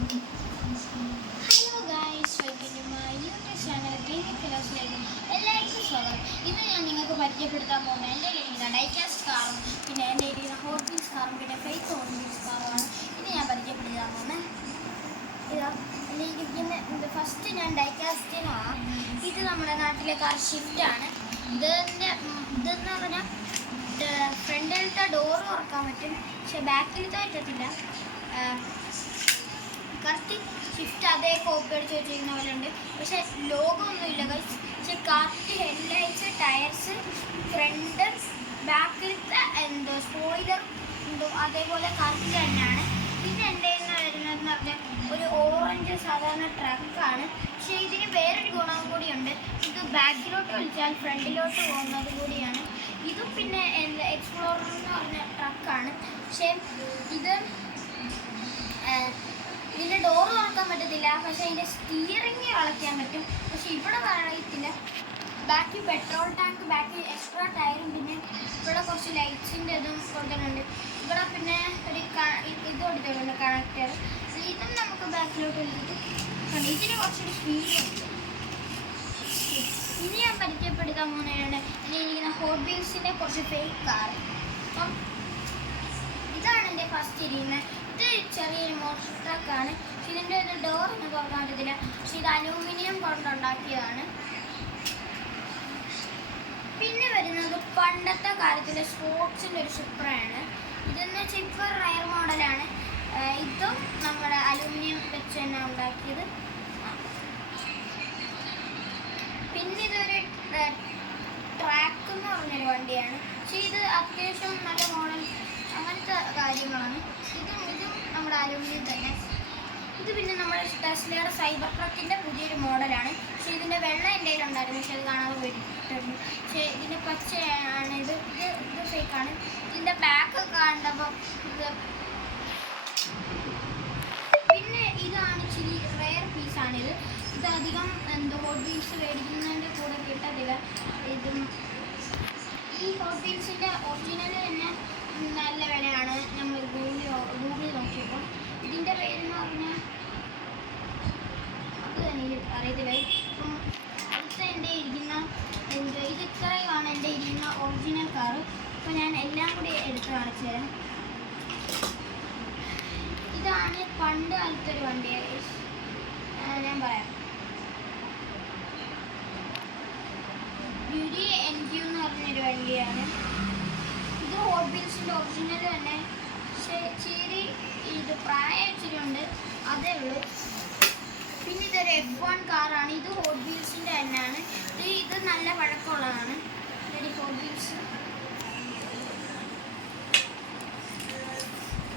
Hello guys, welcome to my YouTube channel green ഫിലോസിലേക്ക് എല്ലാവർക്കും സ്വാഗതം. ഇന്ന് ഞാൻ നിങ്ങൾക്ക് പരിചയപ്പെടുത്താൻ പോകുന്നത് എൻ്റെ ഇരിക്കുന്ന ഡൈകാസ്റ്റ് കാറും പിന്നെ എൻ്റെ ഇരിക്കുന്ന ഹോട്ട് വീൽസ് കാറും പിന്നെ ഫേക്ക് ഹോട്ട് വീൽസ് കാറുമാണ് ഇത് ഞാൻ പരിചയപ്പെടുത്താൻ പോകുന്നത്. ഇതാ എൻ്റെ ഇരിക്കുന്ന ഫസ്റ്റ് ഞാൻ ഡൈകാസ്റ്റിനാണ്. ഇത് നമ്മുടെ നാട്ടിലെ കാർ ഷിഫ്റ്റാണ്. ഇതെന്ന് പറഞ്ഞാൽ ഫ്രണ്ടിലത്തെ ഡോറ് തുറക്കാൻ പറ്റും, പക്ഷെ ബാക്കിലത്തെ പറ്റത്തില്ല. കറക്റ്റ് ഷിഫ്റ്റ് അതേ കോപ്പി അടിച്ച് വെച്ചിരിക്കുന്ന പോലെ ഉണ്ട്, പക്ഷെ ലോഗോ ഒന്നുമില്ല ഗൈസ്. പക്ഷെ കറക്റ്റ് ഹെഡ്ലൈറ്റ്സ്, ടയർസ്, ഫ്രണ്ട് ബാക്കിലത്തെ എന്തോ സ്പോയിലർ ഉണ്ടോ അതേപോലെ കറക്റ്റ് തന്നെയാണ്. പിന്നെ എൻ്റെ വരുന്നതെന്ന് പറഞ്ഞാൽ ഒരു ഓറഞ്ച് സാധാരണ ട്രക്കാണ്, പക്ഷേ ഇതിന് വേറൊരു ഗുണം കൂടിയുണ്ട്. ഇത് ബാക്കിലോട്ട് വലിച്ചാൽ ഫ്രണ്ടിലോട്ട് പോകുന്നത് കൂടിയാണ്. ഇതും പിന്നെ എന്താ എക്സ്പ്ലോറർ എന്ന് പറഞ്ഞ ട്രക്കാണ്, പക്ഷേ ഇതിൻ്റെ ഡോറ് തുറക്കാൻ പറ്റത്തില്ല, പക്ഷേ അതിൻ്റെ സ്റ്റിയറിങ് വളയ്ക്കാൻ പറ്റും. പക്ഷേ ഇവിടെ വളയത്തില്ല. ബാക്കി പെട്രോൾ ടാങ്ക്, ബാക്കി എക്സ്ട്രാ ടയറും പിന്നെ ഇവിടെ കുറച്ച് ലൈറ്റ്സിൻ്റെ ഇതും കൊടുത്തിട്ടുണ്ട്. ഇവിടെ പിന്നെ ഒരു ഇത് കൊടുത്തിട്ടുണ്ട് കണക്ടർ. ഇതും നമുക്ക് ബാക്കിലോട്ട് വലിച്ചിട്ട് ഇതിന് കുറച്ചൊരു സ്പീഡുണ്ട്. ഇനി ഞാൻ പരിചയപ്പെടുത്താൻ പോകുന്നതാണ് ഇരിക്കുന്ന ഹോട്ട് വീൽസിൻ്റെ കുറച്ച് ഫേക്ക് കാർ. അപ്പം ഇതാണ് എൻ്റെ ഫസ്റ്റ് ഇരിക്കുന്നത്. ഇത് ചെറിയൊരു മോട്ടോർ ട്രക്കാണ്. ഇതിൻ്റെ ഒരു ഡോറൊന്നും തുറക്കാൻ പറ്റത്തില്ല, പക്ഷെ ഇത് അലൂമിനിയം കൊണ്ടുണ്ടാക്കിയതാണ്. പിന്നെ വരുന്നത് പണ്ടത്തെ കാലത്തിലെ സ്പോർട്സിൻ്റെ ഒരു സുപ്രയാണ്. ഇതെന്ന് വെച്ചാൽ ഇപ്പോൾ റയർ മോഡലാണ്. ഇതും നമ്മുടെ അലൂമിനിയം വെച്ച് തന്നെ ഉണ്ടാക്കിയത്. പിന്നെ ഇതൊരു ട്രാക്ക് എന്ന് പറഞ്ഞൊരു വണ്ടിയാണ്, പക്ഷേ ഇത് അത്യാവശ്യം നല്ല മോഡൽ അങ്ങനത്തെ കാര്യങ്ങളാണ്. ഇതും നമ്മുടെ അലൂമിനിയം തന്നെ. ഇത് പിന്നെ നമ്മുടെ ടെസ്ലയുടെ സൈബർ ട്രക്കിൻ്റെ പുതിയൊരു മോഡലാണ്. പക്ഷേ ഇതിൻ്റെ വെള്ള എൻ്റെ കയ്യിലുണ്ടായിരുന്നു, പക്ഷേ അത് കാണാതെ പോയിട്ടുണ്ട്. പക്ഷേ ഇതിൻ്റെ പച്ചയാണ്. ഇത് ഫേക്കാണ്. ഇതിൻ്റെ ബാക്ക് കണ്ടപ്പോൾ പിന്നെ ഇതാണ് ഇച്ചിരി റെയർ പീസാണിത്. ഇതധികം ഹോട്ട് വീൽസ് മേടിക്കുന്നതിൻ്റെ കൂടെ കിട്ടത്തില്ല. ഈ ഹോട്ട് വീൽസിൻ്റെ ഒറിജിനൽ തന്നെ നല്ല വിലയാണ്. നമ്മൾ ഗൂഗിളിൽ നോക്കിയപ്പോൾ ഇതിൻ്റെ പേരെന്ന് പറഞ്ഞാൽ അത് തന്നെ അറിയത്തില്ല. ഇപ്പം അടുത്ത എൻ്റെ ഇരിക്കുന്ന ഇത് ഇത്രയുമാണ് എൻ്റെ ഇരിക്കുന്ന ഒറിജിനൽ കാറ്. അപ്പോൾ ഞാൻ എല്ലാം കൂടി എടുത്ത് കാണിച്ചു തരാം. ഇതാണ് പണ്ട് കാലത്തൊരു വണ്ടിയാണ്, ഞാൻ പറയാം. ബ്യൂട്ടി എൻക്യൂ എന്ന് പറഞ്ഞൊരു വണ്ടിയാണ്. ഇത് ഹോട്ട് വീൽസിൻ്റെ ഒറിജിനൽ തന്നെ, പക്ഷേ ഇച്ചിരി ഇത് പ്രായം ഇച്ചിരി ഉണ്ട്, അതേ ഉള്ളൂ. പിന്നെ ഇതൊരു F1 കാറാണ്. ഇത് ഹോട്ട് വീൽസിൻ്റെ തന്നെയാണ്. ഇത് നല്ല പഴക്കമുള്ളതാണ്. Hot wheels.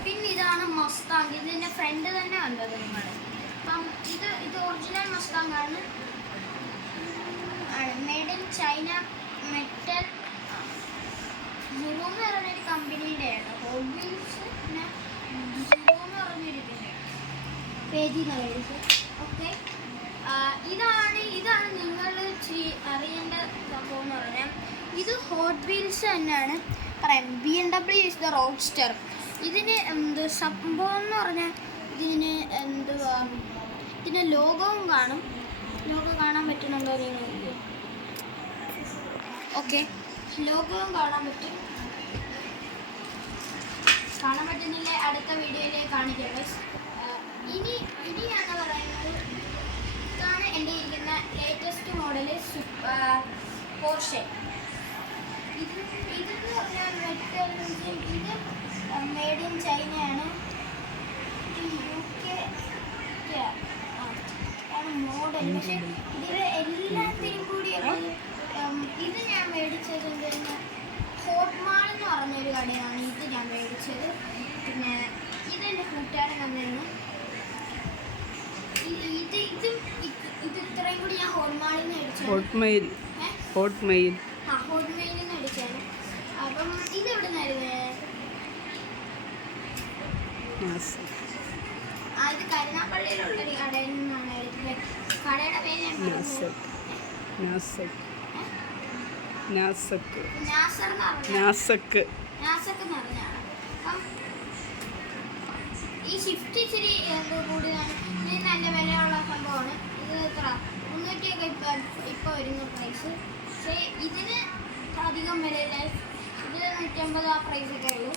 പിന്നെ ഇതാണ് മസ്താങ്. ഇതിൻ്റെ ഫ്രണ്ട് തന്നെ കണ്ടത് നിങ്ങൾ. അപ്പം ഇത് ഒറിജിനൽ മസ്താങ് ആണ്. മെയ്ഡ് ഇൻ ചൈന മെറ്റൽ എന്ന് പറഞ്ഞൊരു കമ്പനിയുടെ ആണ്. ഹോട്ട് വീൽസ് പിന്നെ എന്ന് പറഞ്ഞൊരു ഇതിൻ്റെ പേജിൽ നിന്ന് എഴുതി. ഓക്കെ, ഇതാണ് നിങ്ങൾ അറിയേണ്ട സംഭവം എന്ന് പറഞ്ഞാൽ ഇത് ഹോട്ട് വീൽസ് തന്നെയാണ്. പറയാം, BMW is the roadster. ഇതിന് സംഭവം എന്ന് പറഞ്ഞാൽ ഇതിന് ലോഗോവും കാണും. ലോഗോ കാണാൻ പറ്റുന്നുണ്ടോ നിങ്ങൾക്ക്? ഓക്കെ, ലോഗോവും കാണാൻ പറ്റും. കാണാൻ പറ്റുന്നില്ല, അടുത്ത വീഡിയോയിലേക്ക് കാണിക്കാം. ഇനിയാണ് പറയുന്നത്, ഇതാണ് എൻ്റെ ഇരിക്കുന്ന ലേറ്റസ്റ്റ് മോഡല് പോർഷെ. ഇതെന്ന് പറഞ്ഞാൽ ഇത് മെയ്ഡ് ഇൻ ചൈനയാണ്. UK ആണ് മോഡൽ, പക്ഷേ ഇതിൽ എല്ലാത്തിനും കൂടി ഇത് ഞാൻ മേടിച്ചത് ഹോട്ട് മാൾ എന്ന് പറഞ്ഞൊരു കടയാണ്. ഇത് ഞാൻ മേടിച്ചത്. പിന്നെ ഇതെൻ്റെ കൂട്ടുകാരൻ തന്നിരുന്നു. ഇത് ഇത്രയും കൂടി ഞാൻ ഹോട്ട് മാളിൽ നിന്ന് മേടിച്ചത്. ഹോട്ട് മെയിൽ നിന്ന് മേടിച്ചത്. അപ്പം ഇത് എവിടെ നിന്നായിരുന്നു? ഇത് കരുനാപ്പള്ളിയിലുള്ളൊരു കടയിൽ നിന്നാണ് എടുത്തത്. കടയുടെ പേര് നാസക് എന്ന് പറഞ്ഞാണ്. അപ്പം ഈ ഷിഫ്റ്റ് ഇച്ചിരി കൂടുതലാണ്. ഇത് നല്ല വിലയുള്ള സംഭവമാണ്. ഇത് എത്ര 300 ഇപ്പോൾ വരുന്ന പ്രൈസ്. പക്ഷേ ഇതിന് അധികം വിലയില്ല. ഇത് 150 ആ പ്രൈസൊക്കെ ഉള്ളൂ.